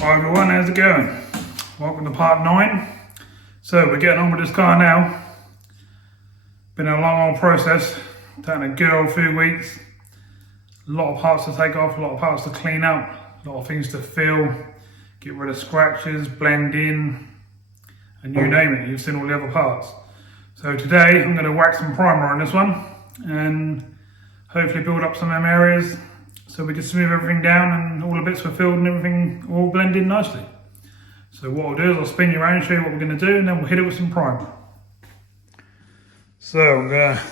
Hi everyone, how's it going? Welcome to part 9. So we're getting on with this car now. Been a long old process, taking a good old few weeks. A lot of parts to take off, a lot of parts to clean up, a lot of things to fill, get rid of scratches, blend in, and you name it, you've seen all the other parts. So today I'm going to wax some primer on this one and hopefully build up some of them areas so we can smooth everything down and all the bits were filled and everything all blend in nicely. So what I'll do is I'll spin you around and show you what we're going to do, and then we'll hit it with some primer. So I'm going to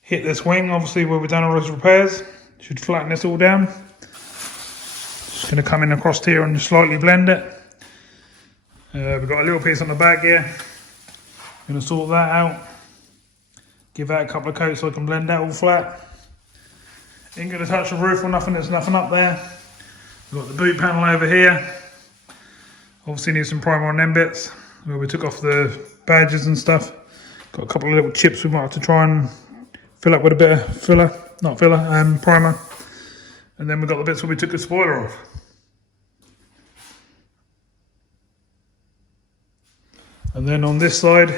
hit this wing, obviously where we've done all those repairs. Should flatten this all down. Just going to come in across here and slightly blend it. We've got a little piece on the back here. I'm going to sort that out. Give that a couple of coats so I can blend that all flat. Ain't going to touch the roof or nothing, there's nothing up there. We've got the boot panel over here. Obviously need some primer on them bits where we took off the badges and stuff. Got a couple of little chips we might have to try and fill up with a bit of primer. And then we've got the bits where we took the spoiler off. And then on this side,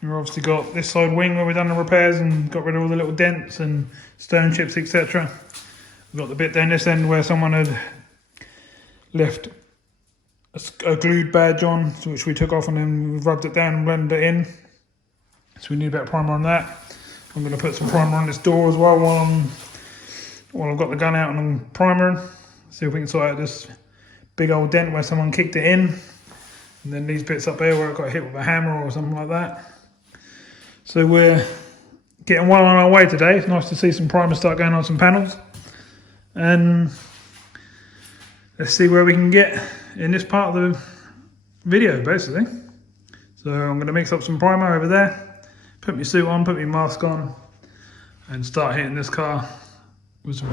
we've obviously got this side wing where we've done the repairs and got rid of all the little dents and stone chips, etc. We've got the bit down this end where someone had left a glued badge on, which we took off and then we rubbed it down and blended it in. So we need a bit of primer on that. I'm going to put some primer on this door as well while I've got the gun out and I'm primering. See if we can sort out this big old dent where someone kicked it in. And then these bits up here where it got hit with a hammer or something like that. So we're getting well on our way today. It's nice to see some primer start going on some panels. And let's see where we can get in this part of the video, basically. So I'm going to mix up some primer over there, put my suit on, put my mask on, and start hitting this car with some...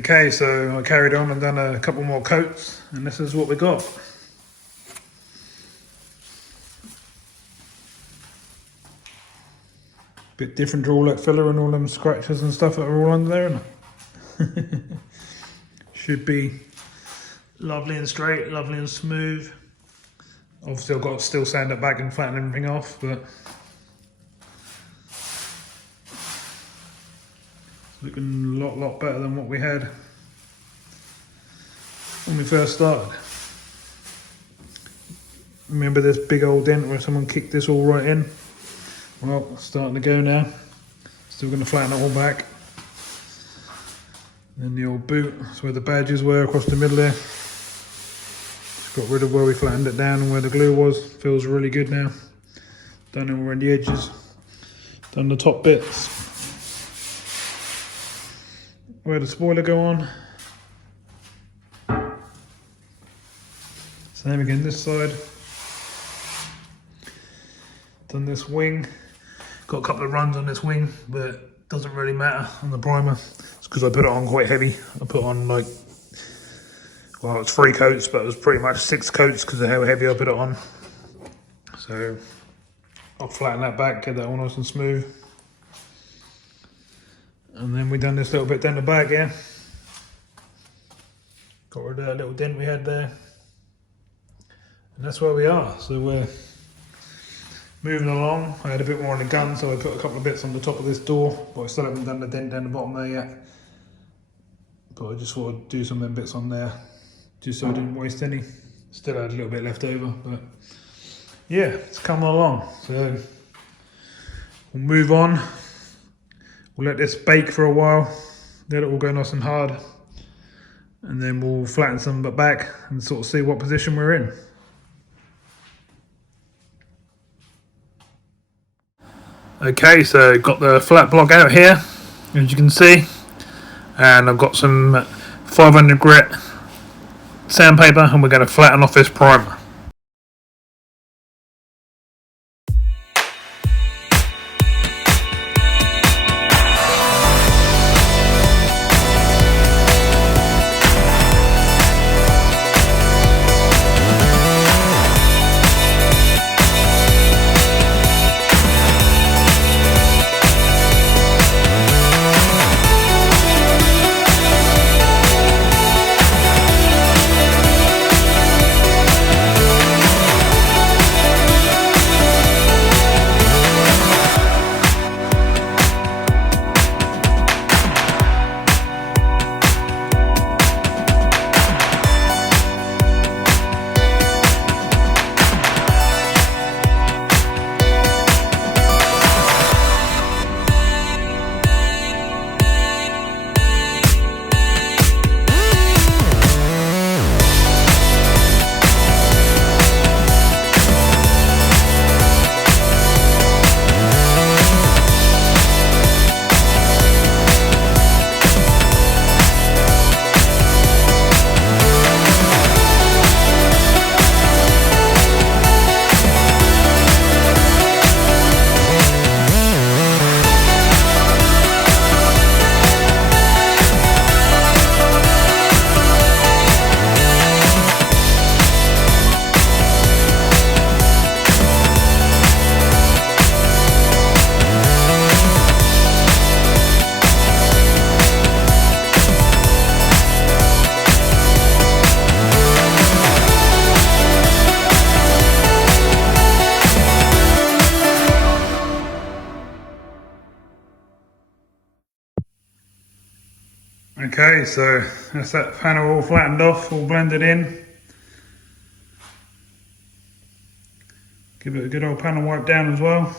Okay, so I carried on and done a couple more coats, and this is what we got. Bit different to all that filler and all them scratches and stuff that are all under there, isn't it? Should be lovely and straight, lovely and smooth. Obviously I've got to still sand it back and flatten everything off, but it's looking a lot better than what we had when we first started. Remember this big old dent where someone kicked this all right in? Well, it's starting to go now. Still going to flatten it all back. Then the old boot, that's where the badges were across the middle there. Just got rid of where we flattened it down and where the glue was. Feels really good now. Done it around the edges. Done the top bits. Where the spoiler go on. Same again this side. Done this wing. Got a couple of runs on this wing, but doesn't really matter on the primer. It's because I put it on quite heavy. I put on like, well, it's 3 coats, but it was pretty much 6 coats because of how heavy I put it on. So I'll flatten that back, get that all nice and smooth. And then we done this little bit down the back, yeah. Got rid of that little dent we had there. And that's where we are. So we're moving along. I had a bit more on the gun, so I put a couple of bits on the top of this door, but I still haven't done the dent down the bottom there yet. But I just thought I'd do some of them bits on there, just so I didn't waste any. Still had a little bit left over, but yeah, it's coming along. So we'll move on. We'll let this bake for a while, let it all go nice and hard, and then we'll flatten some of it back and sort of see what position we're in. Okay, so got the flat block out here, as you can see, and I've got some 500 grit sandpaper, and we're going to flatten off this primer. Okay, so that's that panel all flattened off, all blended in. Give it a good old panel wipe down as well.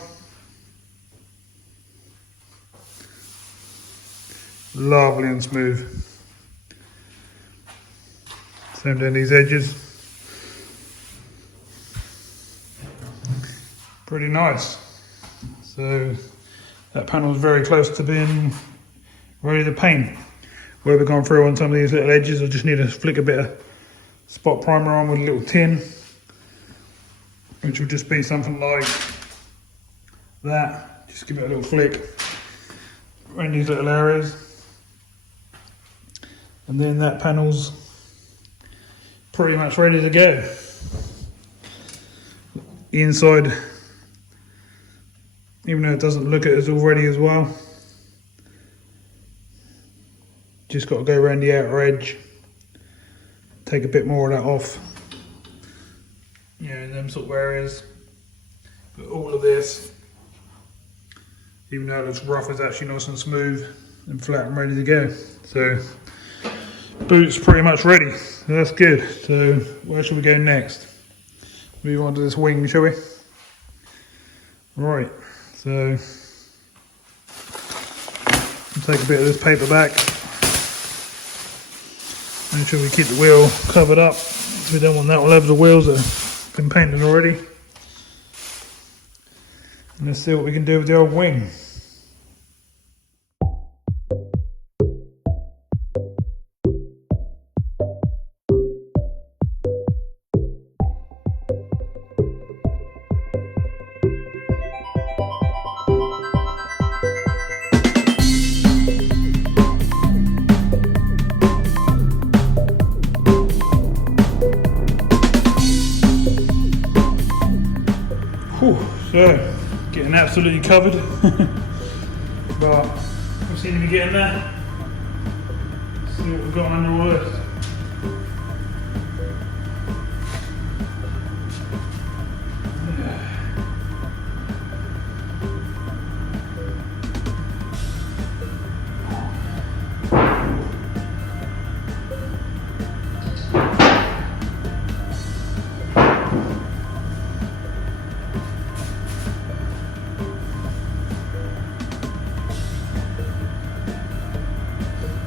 Lovely and smooth. Same down these edges. Pretty nice. So that panel is very close to being ready to paint. Where we've gone through on some of these little edges, I just need to flick a bit of spot primer on with a little tin, which will just be something like that. Just give it a little flick around these little areas. And then that panel's pretty much ready to go. The inside, even though it doesn't look it, is all ready as well. Just got to go around the outer edge, take a bit more of that off, you know, in them sort of areas. But all of this, even though it looks rough, is actually nice and smooth and flat and ready to go. So boot's pretty much ready, so that's good. So where should we go next? Move on to this wing, shall we? Right, so I'll take a bit of this paper back. Make sure we keep the wheel covered up. We don't want that all over the wheels that have been painted already. And let's see what we can do with the old wing. So, getting absolutely covered, but we seem to be getting there. Let's see what we've got on the list.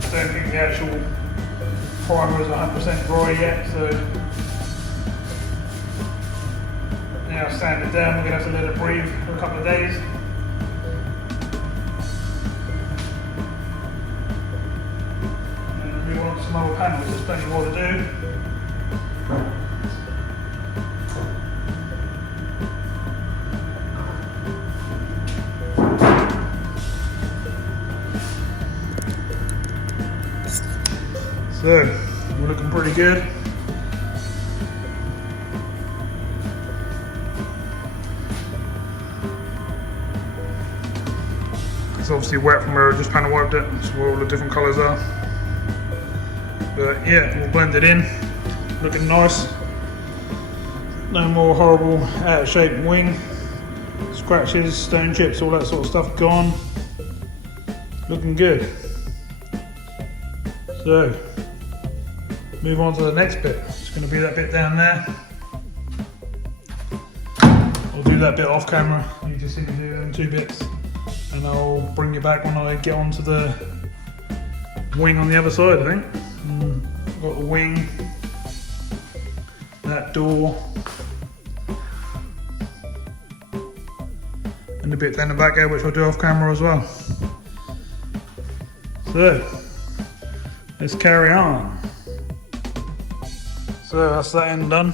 I don't think the actual primer is 100% dry yet, so now sand it down. We're going to have to let it breathe for a couple of days. And move on to some other panels. There's plenty more to do. So, we're looking pretty good. It's obviously wet from where I just panel wiped it, so where all the different colours are. But yeah, we'll blend it in. Looking nice. No more horrible out of shape wing. Scratches, stone chips, all that sort of stuff gone. Looking good. So, move on to the next bit. It's going to be that bit down there. I'll do that bit off camera. You just see me do them two bits, and I'll bring you back when I get onto the wing on the other side. I think I've got the wing, that door, and the bit down the back there, which I'll do off camera as well. So let's carry on. So that's that end done.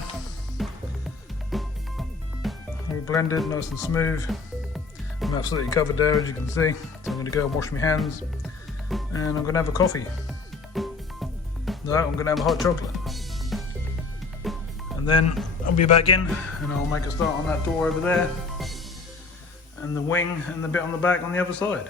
All blended, nice and smooth. I'm absolutely covered there, as you can see. So I'm going to go and wash my hands, and I'm going to have a coffee. No, I'm going to have a hot chocolate. And then I'll be back in, and I'll make a start on that door over there, and the wing and the bit on the back on the other side.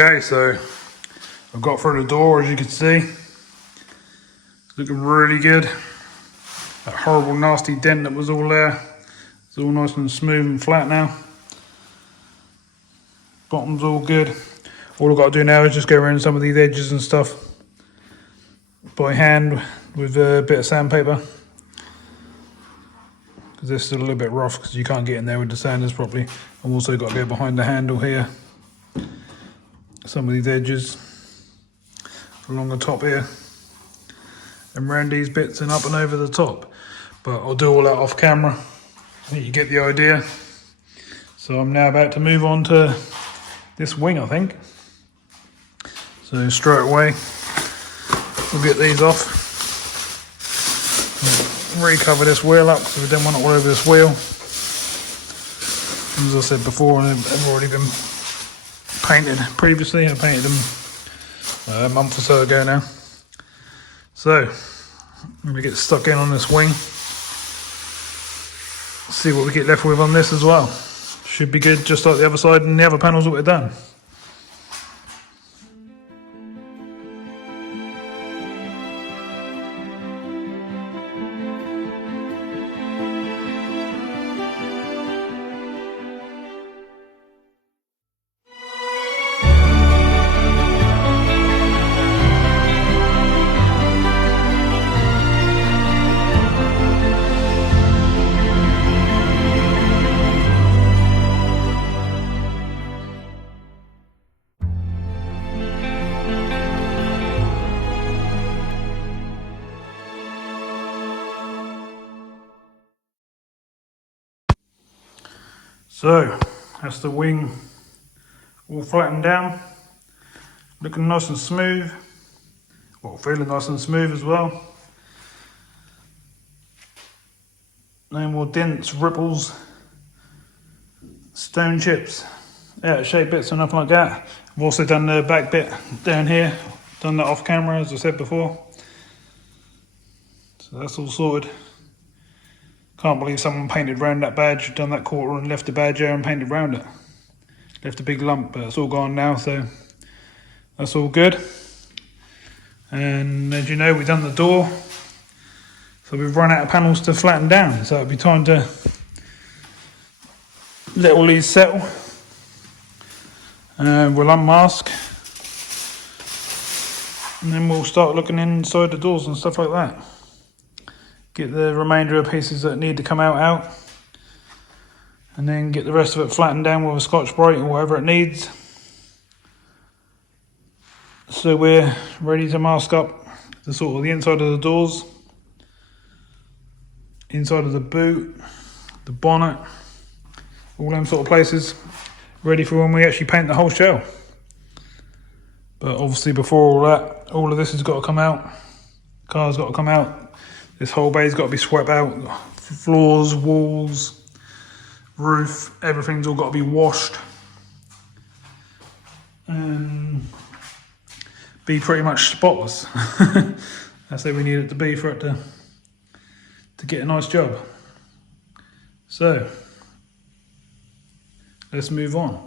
Okay, so I've got through the door, as you can see. It's looking really good. That horrible nasty dent that was all there, it's all nice and smooth and flat now. Bottom's all good. All I've got to do now is just go around some of these edges and stuff by hand with a bit of sandpaper, because this is a little bit rough because you can't get in there with the sanders properly. I've also got to go behind the handle here, some of these edges along the top here, and round these bits and up and over the top. But I'll do all that off camera. I think you get the idea. So I'm now about to move on to this wing, I think. So straight away, we'll get these off. Recover this wheel up because we don't want it all over this wheel. As I said before, they've already been painted previously. I painted them a month or so ago now. So I'm going to get stuck in on this wing. See what we get left with on this as well. Should be good, just like the other side and the other panels that we're done. So that's the wing all flattened down, looking nice and smooth, well, feeling nice and smooth as well. No more dents, ripples, stone chips, out of shape bits or nothing like that. I've also done the back bit down here, done that off camera as I said before. So that's all sorted. Can't believe someone painted round that badge, done that quarter and left the badge there and painted round it. Left a big lump, but it's all gone now, so that's all good. And as you know, we've done the door. So we've run out of panels to flatten down. So it'll be time to let all these settle. We'll unmask. And then we'll start looking inside the doors and stuff like that. Get the remainder of pieces that need to come out, and then get the rest of it flattened down with a Scotch-Brite or whatever it needs. So we're ready to mask up the sort of the inside of the doors, inside of the boot, the bonnet, all them sort of places, ready for when we actually paint the whole shell. But obviously before all that, all of this has got to come out. The car's got to come out. This whole bay's got to be swept out. Floors, walls, roof, everything's all got to be washed. And be pretty much spotless. That's what we need it to be for it to get a nice job. So, let's move on.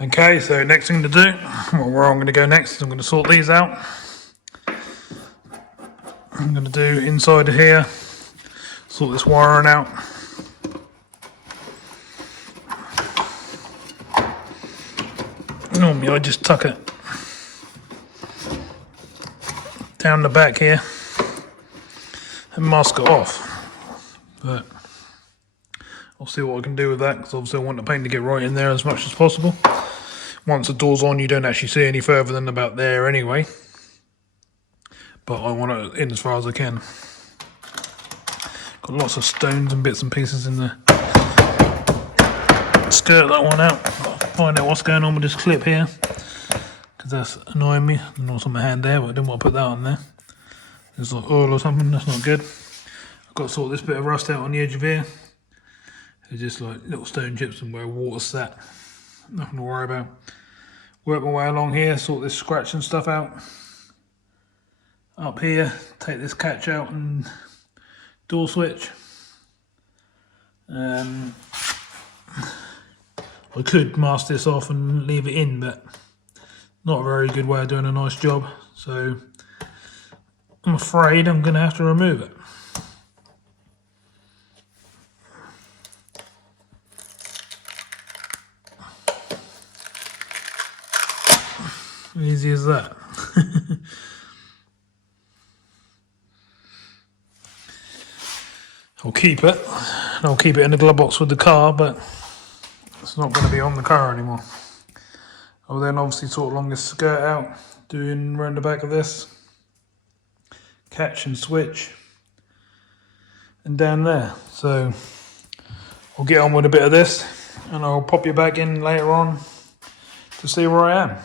Okay, so next thing to do, where I'm going to go next is I'm going to sort these out. I'm going to do inside of here, sort this wiring out. Normally I just tuck it down the back here and mask it off, but I'll see what I can do with that, because obviously I want the paint to get right in there as much as possible. Once the door's on, you don't actually see any further than about there anyway. But I want it in as far as I can. Got lots of stones and bits and pieces in there. Skirt that one out. Find out what's going on with this clip here, because that's annoying me. I don't know what's on my hand there, but I didn't want to put that on there. There's like oil or something, that's not good. I've got to sort this bit of rust out on the edge of here. It's just like little stone chips and where water's sat. Nothing to worry about. Work my way along here, sort this scratch and stuff out. Up here, take this catch out and door switch. I could mask this off and leave it in, but not a very good way of doing a nice job. So I'm afraid I'm going to have to remove it. Easy as that. I'll keep it. I'll keep it in the glove box with the car, but it's not going to be on the car anymore. I'll then obviously sort along this skirt out, doing around the back of this, catch and switch, and down there. So I'll get on with a bit of this, and I'll pop you back in later on to see where I am.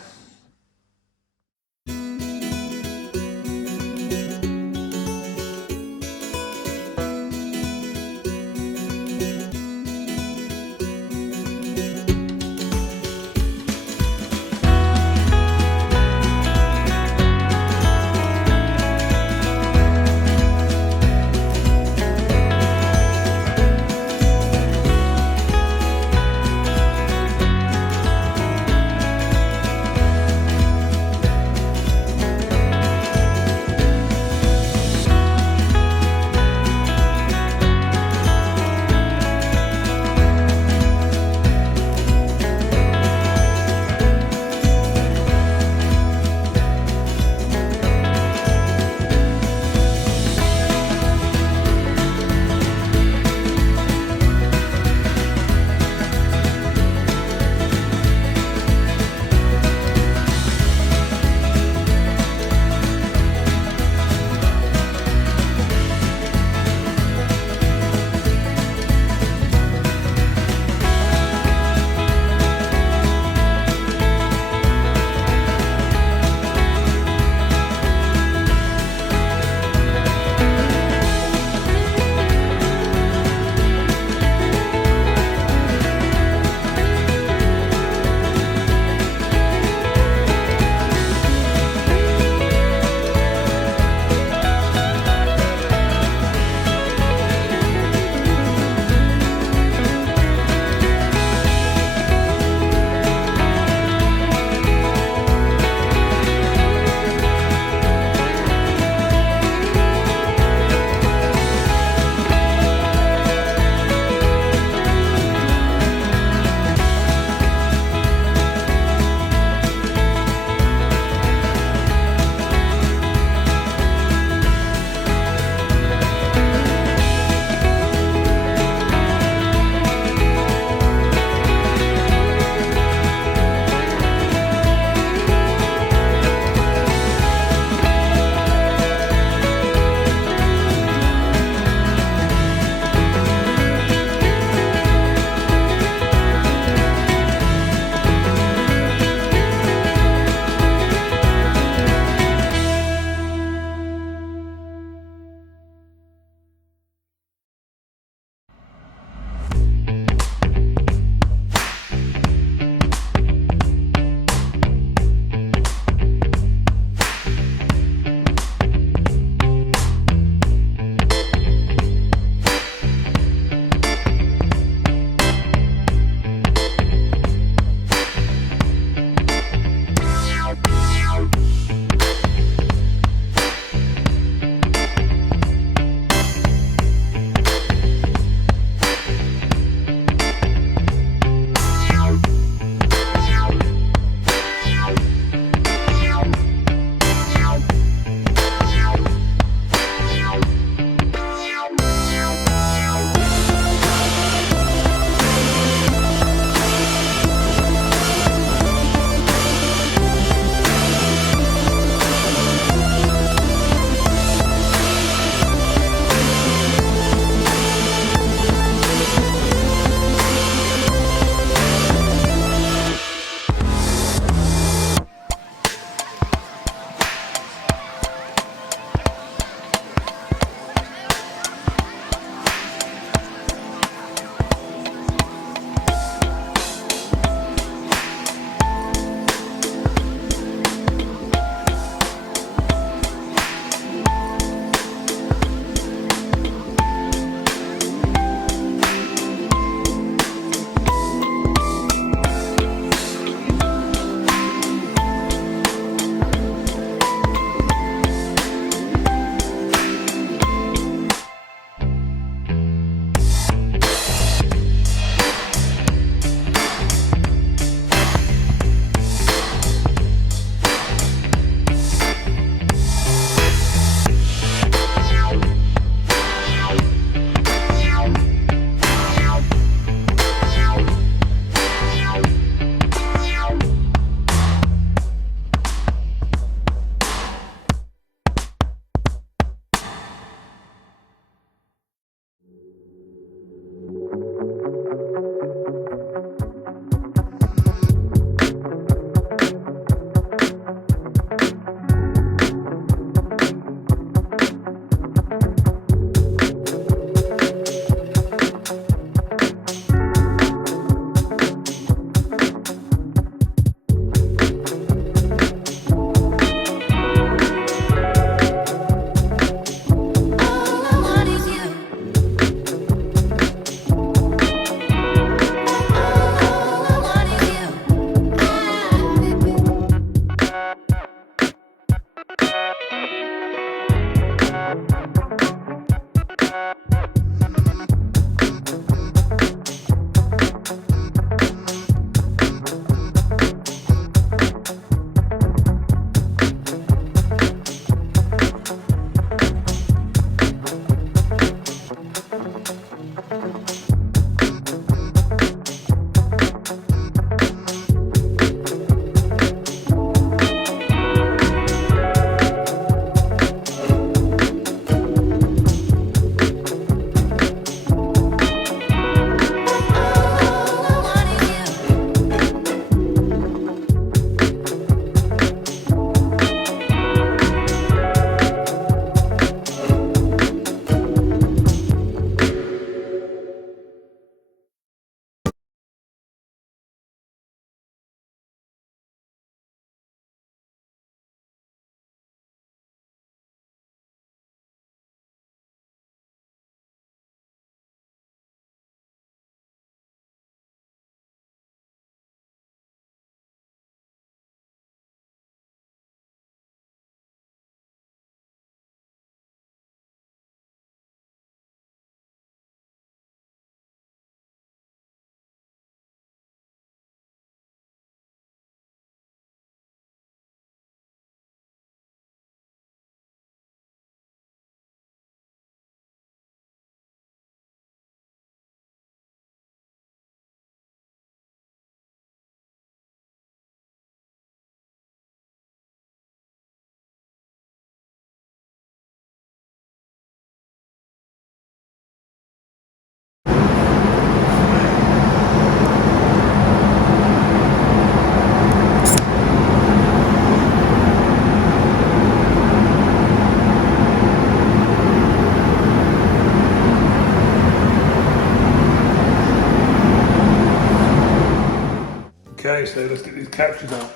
so let's get these captures out.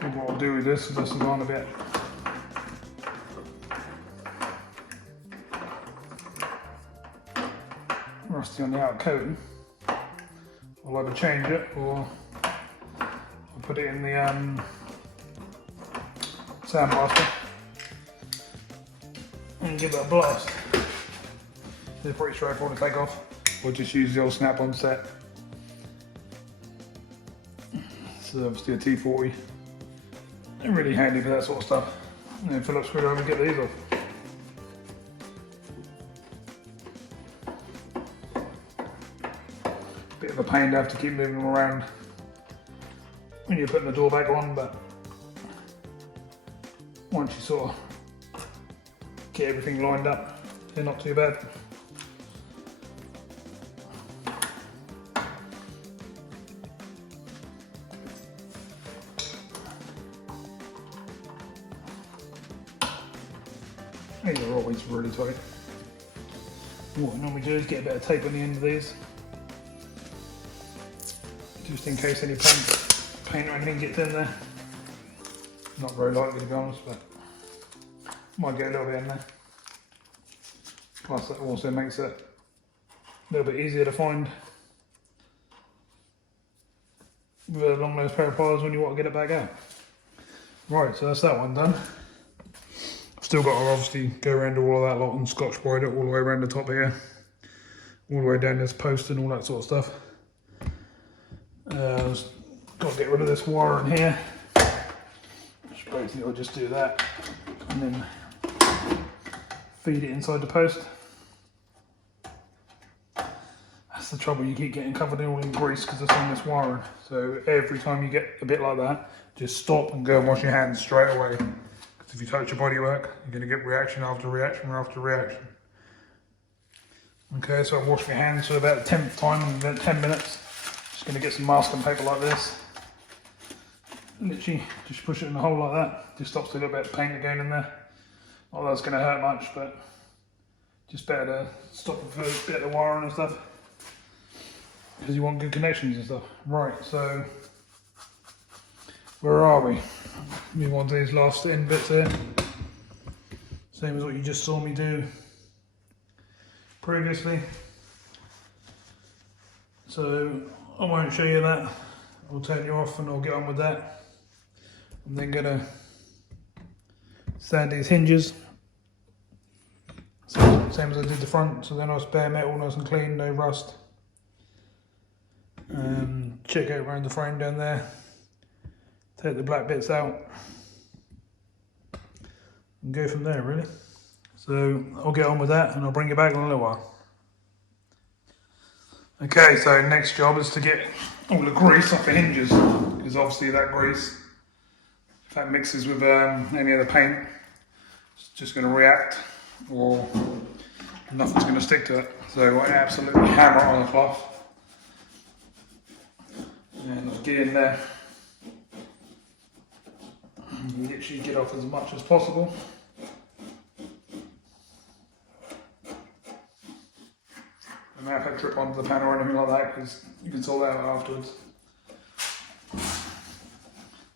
And what I'll do with this is this is on a bit rusty on the outer coating. I'll either change it or I'll put it in the sandblaster and give it a blast. It's pretty straightforward to take off. We'll just use the old snap-on set. This is obviously a T40. They're really handy for that sort of stuff. And then Phillips screwdriver and get these off. Bit of a pain to have to keep moving them around when you're putting the door back on, but once you sort of get everything lined up, they're not too bad. These are always really tight. What I normally do is get a bit of tape on the end of these, just in case any paint or anything gets in there. Not very likely to be honest, but might get a little bit in there. Plus that also makes it a little bit easier to find with a long nose pair of pliers when you want to get it back out. Right, so that's that one done. Still got to obviously go around all of that lot and Scotch Brite it all the way around the top here, all the way down this post and all that sort of stuff. Got to get rid of this wire in here. Basically I'll just do that and then feed it inside the post. That's the trouble, you keep getting covered in all in grease because it's on this wiring. So every time you get a bit like that, just stop and go and wash your hands straight away. If you touch your bodywork, you're going to get reaction after reaction after reaction. Okay, so I'm washing my hands for about the 10th time in about 10 minutes. Just going to get some masking paper like this. Literally, just push it in the hole like that. Just stops a little bit of paint going in there. Not that's going to hurt much, but just better to stop it for a bit of wiring and stuff. Because you want good connections and stuff. Right, so where are we? Move on to these last end bits here. Same as what you just saw me do previously. So I won't show you that. I'll turn you off and I'll get on with that. I'm then gonna sand these hinges. Same as I did the front, so they're nice bare metal, nice and clean, no rust. Check out around the frame down there. Take the black bits out and go from there really. So I'll get on with that and I'll bring you back in a little while. Okay, so next job is to get all the grease off the hinges, because obviously that grease, if that mixes with any other paint, it's just going to react or nothing's going to stick to it. So I absolutely hammer it on the cloth and I'll get in there. You literally get off as much as possible. I may have had drip onto the panel or anything like that, because you can sort that out afterwards.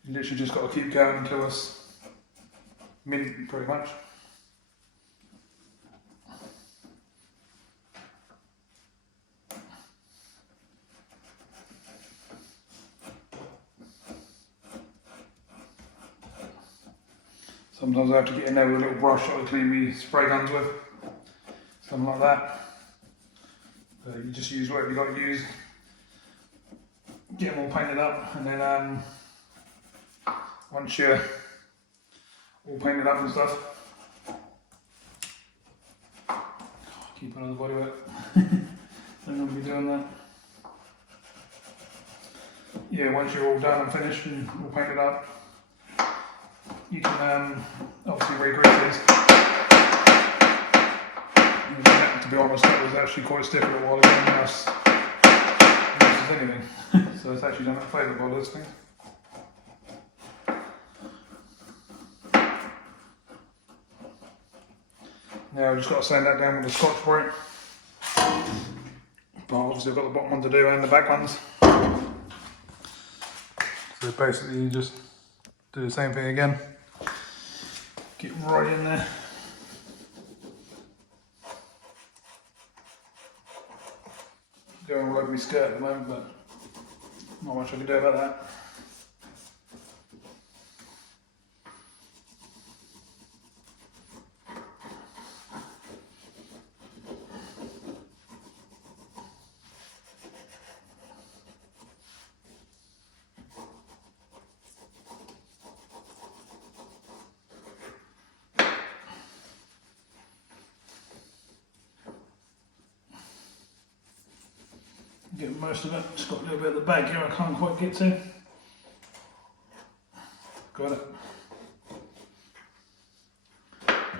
You literally just got to keep going until it's mint, pretty much. Sometimes I have to get in there with a little brush that I clean my spray guns with, something like that. So you just use whatever you got to use, get them all painted up, and then once you're all painted up and stuff, keep another bodywork. Don't want to be doing that. Yeah, once you're all done and finished and all painted up, you can obviously re-grease these. To be honest, that was actually quite stiff a while ago, and anything. So it's actually done a favour by this thing. Now I've just got to sand that down with the Scotch Brite. But obviously I've got the bottom one to do and the back ones. So basically you just do the same thing again. Get right in there. Going all over my skirt at the moment, but not much I can do about that. Get most of it. Just got a little bit at the back here I can't quite get to. Got it.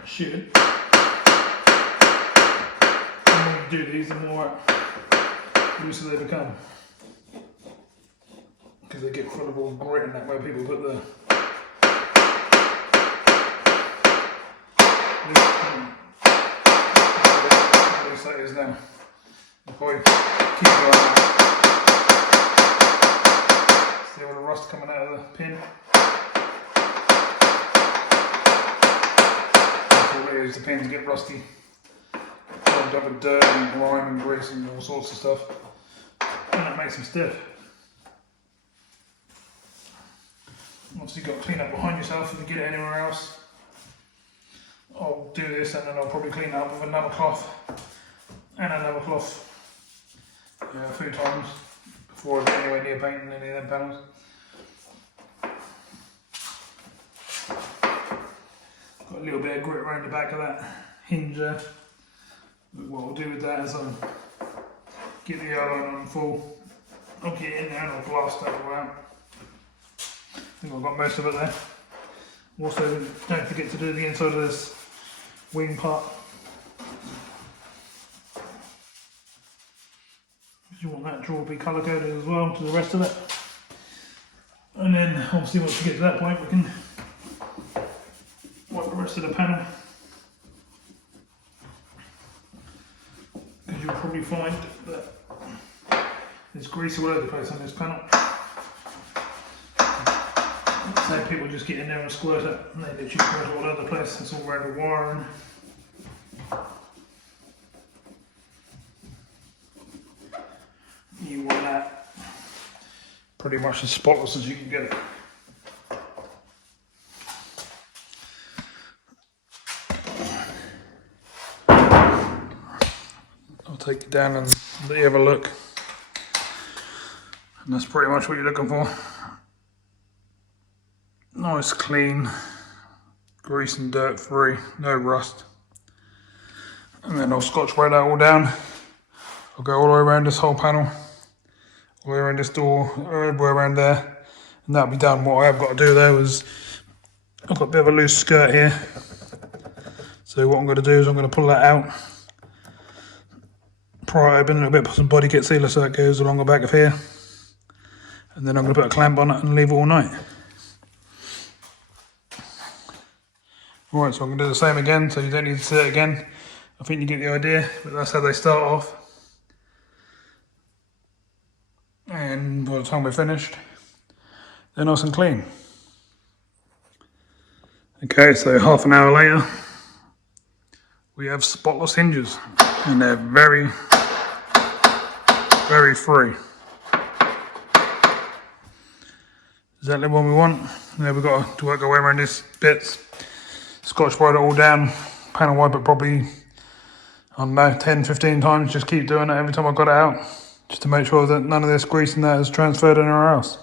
Should. The more you do these, the more looser they become. Because they get full of all grit and that way people put the at least that is now. If I keep going, see all the rust coming out of the pin. That's all it is, the pins get rusty. Clogged up with dirt and grime and grease and all sorts of stuff. And that makes them stiff. Obviously you've got to clean up behind yourself if you get it anywhere else. I'll do this and then I'll probably clean it up with another cloth and another cloth. A few times before I get anywhere near painting any of them panels. Got a little bit of grit around the back of that hinge there. But what I'll do with that is I'll get the airline on full, I'll get in there and I'll blast that all out. I think I've got most of it there. Also, don't forget to do the inside of this wing part. You want that drawer to be colour coded as well to the rest of it. And then obviously once we get to that point we can wipe the rest of the panel. Because you'll probably find that there's grease all over the place on this panel. So people just get in there and squirt it and they literally squirt it all over the place. It's all around the wiring. You want that pretty much as spotless as you can get it. I'll take it down and let you have a look. And that's pretty much what you're looking for. Nice, clean, grease and dirt free, no rust. And then I'll Scotch Brite that all down. I'll go all the way around this whole panel. All the way around this door, everywhere around there, and that'll be done. What I have got to do though is, I've got a bit of a loose skirt here. So what I'm going to do is I'm going to pull that out, pry it open a little bit, put some Bodykit sealer so that goes along the back of here. And then I'm going to put a clamp on it and leave it all night. Right, so I'm going to do the same again, so you don't need to see it again. I think you get the idea, but that's how they start off. And by the time we're finished, they're nice and clean. Okay, so half an hour later, we have spotless hinges, and they're very, very free. Exactly what we want. Now we've got to work our way around these bits, Scotch Brite it all down, panel wipe it probably, I don't know, 10, 15 times, just keep doing it every time I got it out. Just to make sure that none of this grease and that is transferred anywhere else.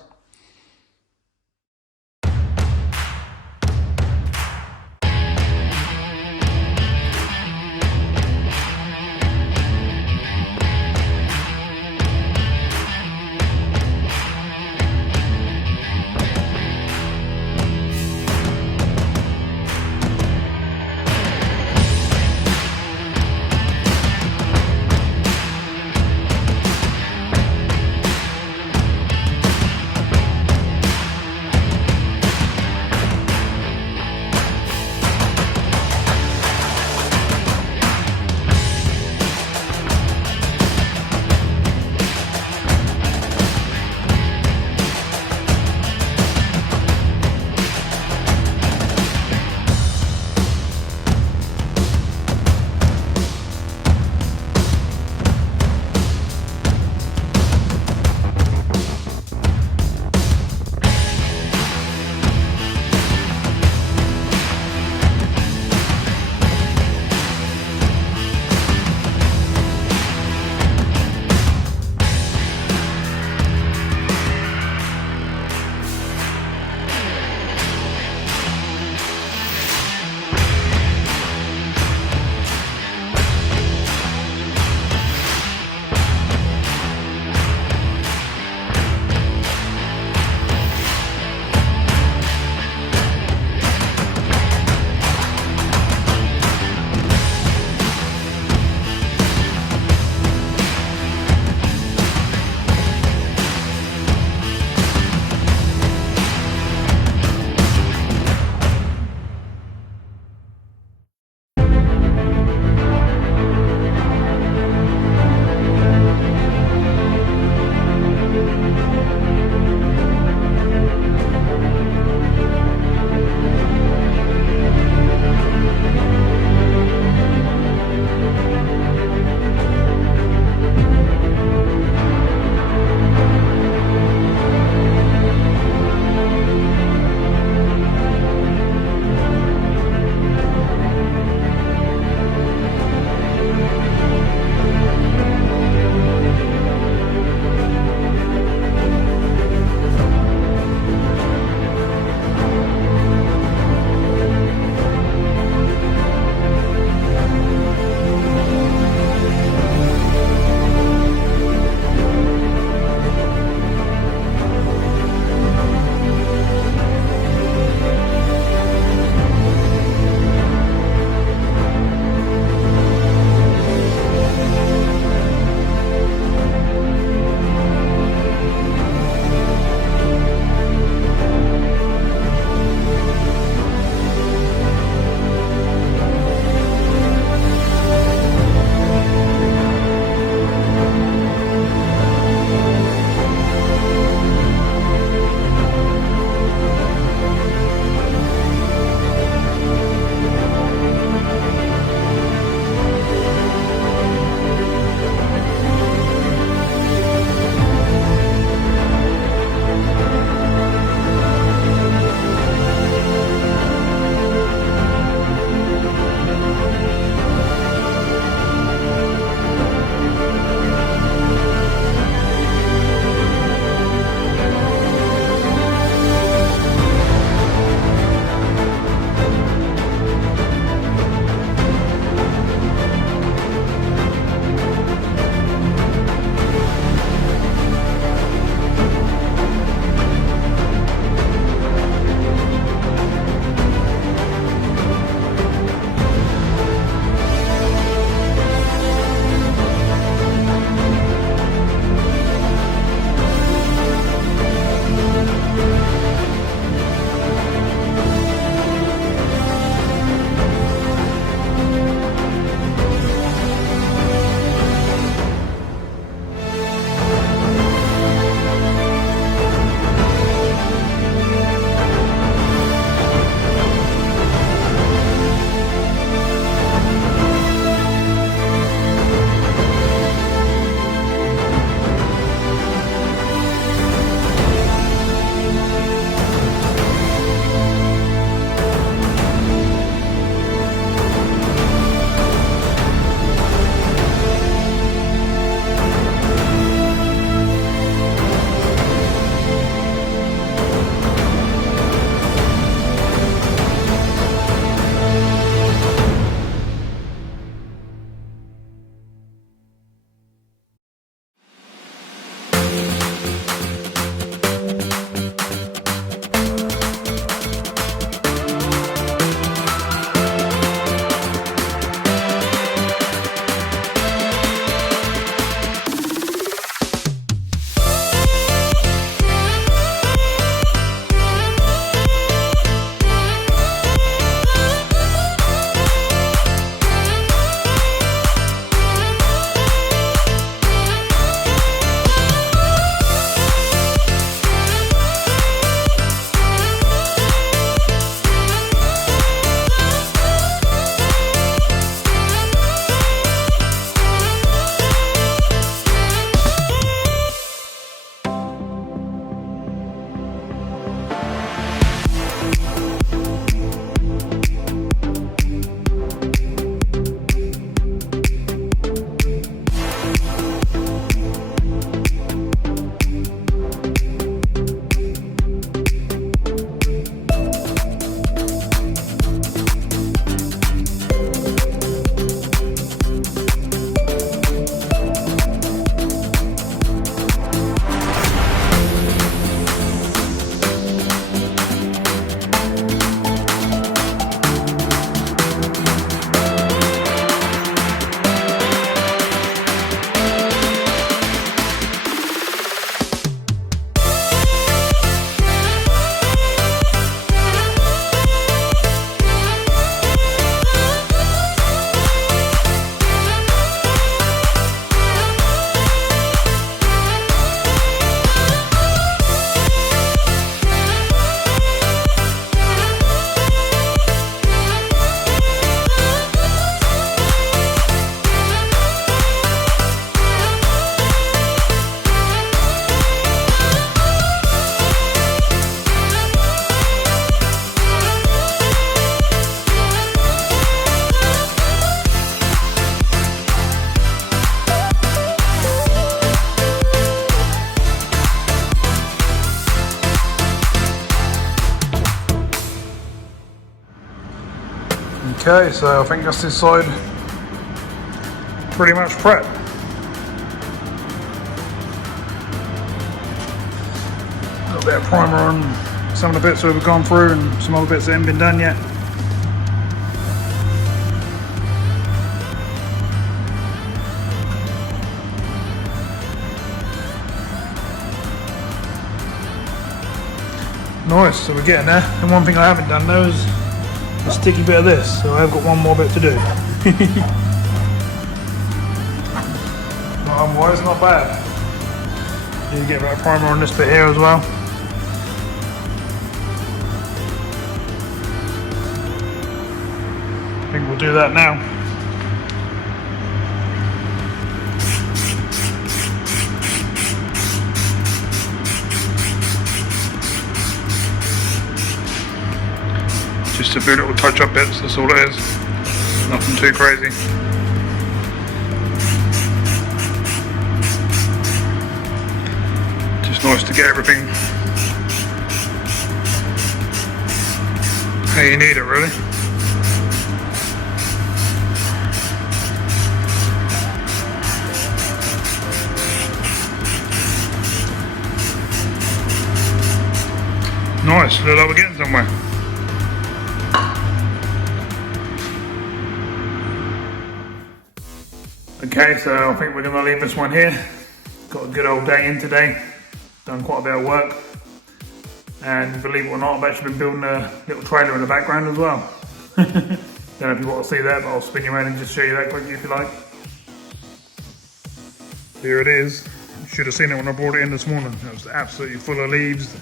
Okay, so I think that's this side pretty much prepped. Got a bit of primer on some of the bits that we've gone through and some other bits that haven't been done yet. Nice, so we're getting there. And one thing I haven't done though is a sticky bit of this, so I've got one more bit to do. But otherwise, not bad. You get a bit of primer on this bit here as well. I think we'll do that now. Just a few little touch-up bits, that's all it is. Nothing too crazy. Just nice to get everything how you need it, really. Nice, looks like we're getting somewhere. Okay, so I think we're going to leave this one here. Got a good old day in today. Done quite a bit of work. And believe it or not, I've actually been building a little trailer in the background as well. Don't know if you want to see that, but I'll spin you around and just show you that quickly if you like. Here it is. You should have seen it when I brought it in this morning. It was absolutely full of leaves.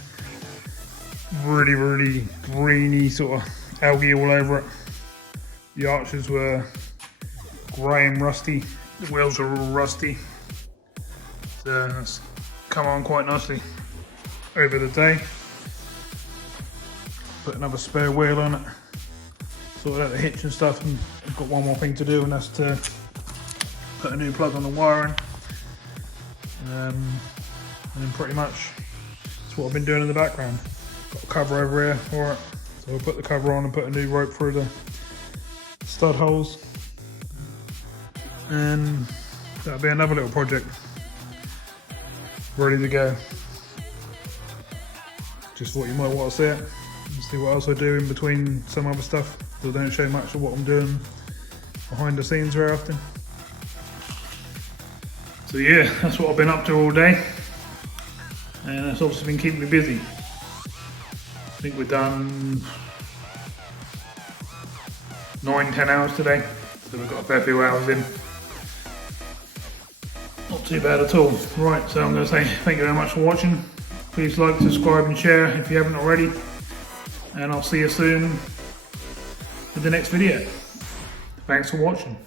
Really, really greeny sort of algae all over it. The arches were grey and rusty. The wheels are all rusty. So it's come on quite nicely over the day. Put another spare wheel on it. Sorted out the hitch and stuff, and I've got one more thing to do, and that's to put a new plug on the wiring. And then pretty much that's what I've been doing in the background. Got a cover over here for it. So I'll put the cover on and put a new rope through the stud holes. And that'll be another little project ready to go. Just thought you might want to see it and see what else I do in between some other stuff. So don't show much of what I'm doing behind the scenes very often. So yeah, that's what I've been up to all day, and that's obviously been keeping me busy. I think we've done 9-10 hours today, so we've got a fair few hours in. Not too bad at all. Right, so I'm going to say thank you very much for watching. Please like, subscribe and share if you haven't already. And I'll see you soon with the next video. Thanks for watching.